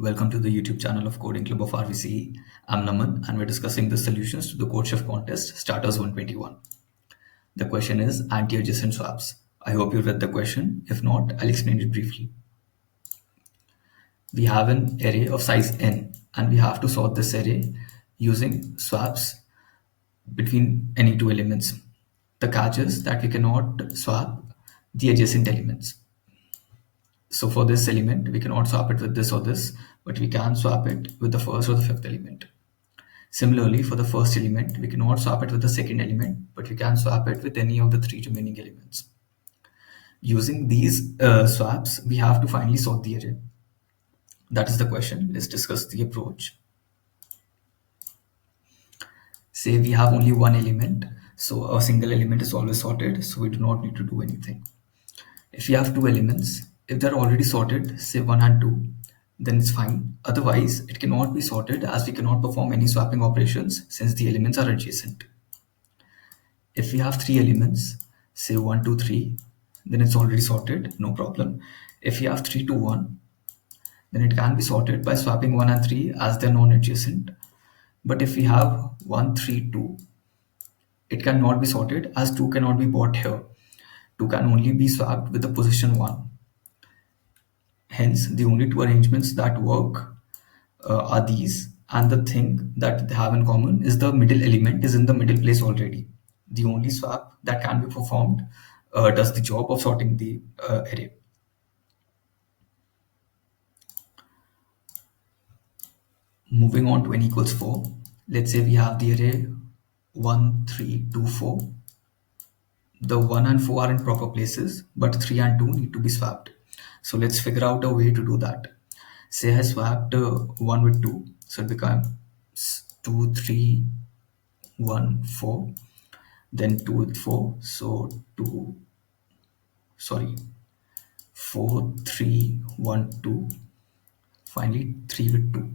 Welcome to the YouTube channel of Coding Club of RVCE. I'm Naman and we're discussing the solutions to the CodeChef contest Starters 121. The question is anti-adjacent swaps. I hope you read the question. If not, I'll explain it briefly. We have an array of size n and we have to sort this array using swaps between any two elements. The catch is that we cannot swap the adjacent elements. So for this element, we cannot swap it with this or this, but we can swap it with the first or the fifth element. Similarly, for the first element, we cannot swap it with the second element, but we can swap it with any of the three remaining elements. Using these swaps, we have to finally sort the array. That is the question. Let's discuss the approach. Say we have only one element, so a single element is always sorted, so we do not need to do anything. If you have two elements, if they're already sorted, say 1 and 2, then it's fine. Otherwise, it cannot be sorted as we cannot perform any swapping operations since the elements are adjacent. If we have three elements, say 1, 2, 3, then it's already sorted, no problem. If we have 3, 2, 1, then it can be sorted by swapping 1 and 3 as they're non-adjacent. But if we have 1, 3, 2, it cannot be sorted as 2 cannot be bought here. 2 can only be swapped with the position 1. Hence, the only two arrangements that work are these, and the thing that they have in common is the middle element is in the middle place already. The only swap that can be performed does the job of sorting the array. Moving on to n equals 4, let's say we have the array 1, 3, 2, 4. The 1 and 4 are in proper places, but 3 and 2 need to be swapped. So let's figure out a way to do that. Say I swapped 1 with 2, so it becomes 2, 3, 1, 4. Then 2 with 4, so 4, 3, 1, 2. Finally 3 with 2,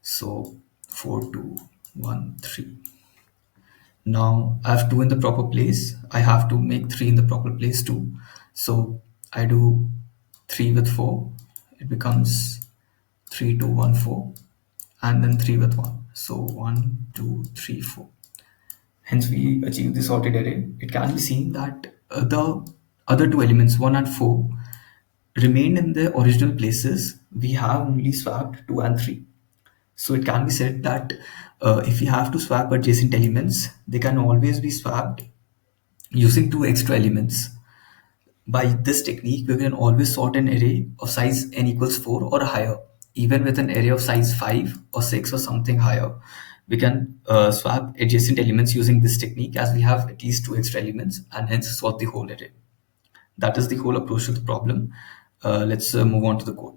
so 4, 2, 1, 3. Now I have 2 in the proper place. I have to make 3 in the proper place too. So I do 3 with 4. It becomes 3, 2, 1, 4. And then 3 with 1. So 1, 2, 3, 4. Hence we achieve the sorted array. It can be seen that the other two elements, 1 and 4, remained in their original places. We have only swapped 2 and 3. So it can be said that if we have to swap adjacent elements, they can always be swapped using two extra elements. By this technique, we can always sort an array of size n equals 4 or higher. Even with an array of size 5 or 6 or something higher, we can swap adjacent elements using this technique as we have at least two extra elements and hence sort the whole array. That is the whole approach to the problem. Let's move on to the code.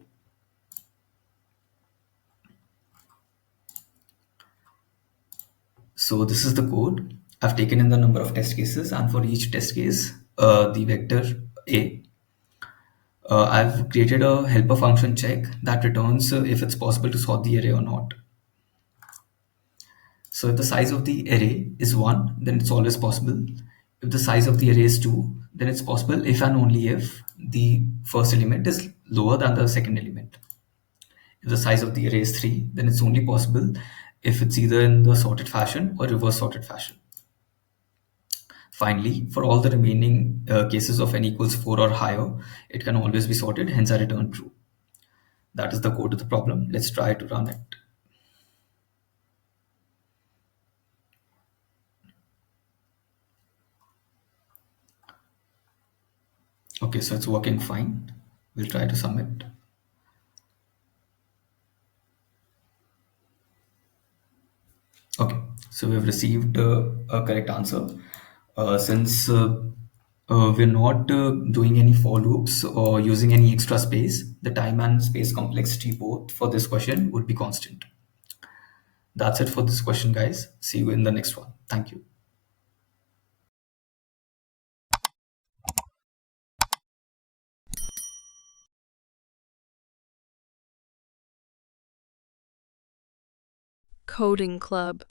So this is the code. I've taken in the number of test cases, and for each test case, the vector a. I've created a helper function check that returns if it's possible to sort the array or not. So if the size of the array is 1, then it's always possible. If the size of the array is 2, then it's possible if and only if the first element is lower than the second element. If the size of the array is 3, then it's only possible if it's either in the sorted fashion or reverse sorted fashion. Finally, for all the remaining cases of n equals 4 or higher, it can always be sorted, hence I return true. That is the code of the problem. Let's try to run it. Okay, so it's working fine. We'll try to submit. Okay, so we've received a correct answer. Since we're not doing any for loops or using any extra space, the time and space complexity both for this question would be constant. That's it for this question, guys. See you in the next one. Thank you. Coding Club.